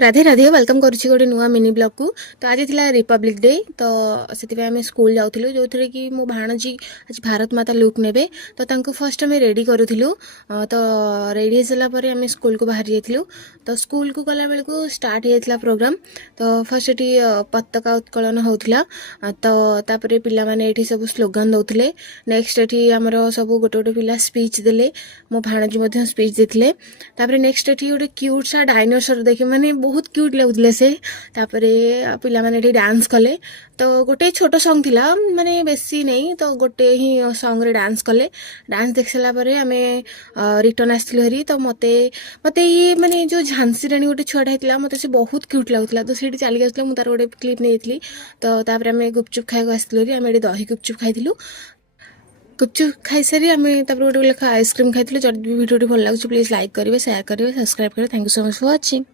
Radhe Radhe welcome करुच्ची गोटे नुआ mini blog को। तो आज थी रिपब्लिक डे तो से आम स्कूल जाऊँ जो थे कि मो भाणजी आज भारत माता लुक ने तो फर्स्ट आम रेडी करूँ तो रेडी हो सारापर आम स्कूल को बाहरी जाइलु। तो स्कूल को गला बेलू स्टार्ट होता प्रोग्राम। तो फर्स्ट ये पताका उत्कलन होता तो तापर पे सब स्लोगान दौले। नेक्स्ट ये आमर सब गोटे गोटे पिला स्पीच देले। मो भाणजी स्पीच देते। नेक्स्ट ये गोटे क्यूट सा डायनोसर देखे माने बहुत क्यूट लगुले से। पे डांस कले तो गोटे छोट सॉन्ग थिला माने बेसी नहीं तो गोटे ही सॉन्ग रे डांस कले। डांस देख सारापर आम रिटर्न आसलु हरी। तो मते मते ये माने जो झांसी रानी गोटे छुआटा होता मत से बहुत क्यूट लगुला। तो सीटी चलिक आसला मुझे तार गोटे क्लिप नहीं तो आम गुपचुप खाई आसलु हरी। आम ये दही गुपचुप खाइलु। गुपचुप खाई सारी आम गोटे आइसक्रीम खाई। जब भी वीडियो भल लगे प्लीज लाइक करेंगे शेयर करेंगे सब्सक्राइब करेंगे। Thank you so much for watching.